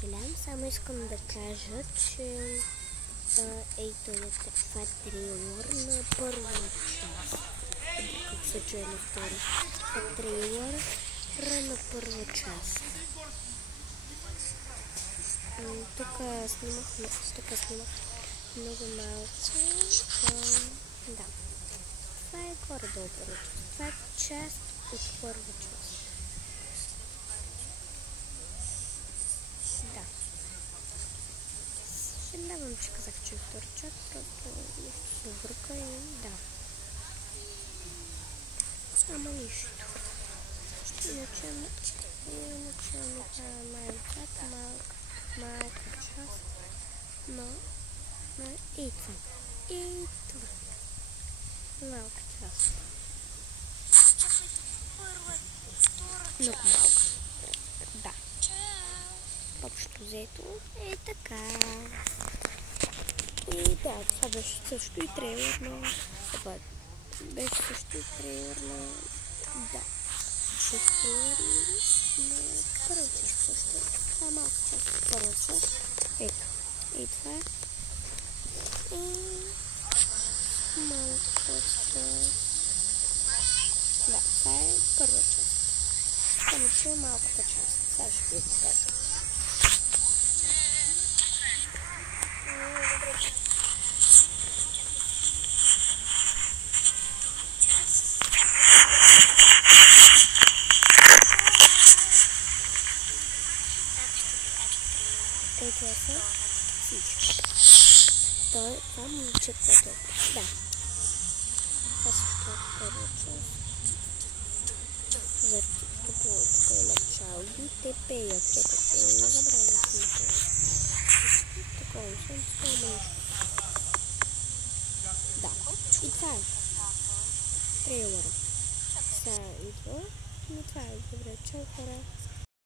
съжалявам, само искам да кажа, че ето това е трейлър на първа част. Как се чуе на втора? Това е трейлър на първа част. Тук снимах много малко. Да. Това е горе-долу първа част. Това е част от първа част. Да. Съжалявам, че казах, че е втора част, просто нещо се върка и да. Ама нищо. Иначе малка част, но и това. Малка част. Много малка. Да. Общо взето е така. И да, това беше също и трейлър на... Беше също и трейлър на... Да. Трейлър на първа част също. Това е малка част от първа част. Ето. И това е. И... малка част. Да, това е първа част. Само че е малката част. Сега ще ви покажа. Това са всички. Това момчетата. Да. Това също е първа част. Тук има чалги. Те пеят. Чекайте. Не забравя да си пеят. Такова съм. Да. И това е. Трейлъра. Сега идва. И това е. Добре. Чао, хора.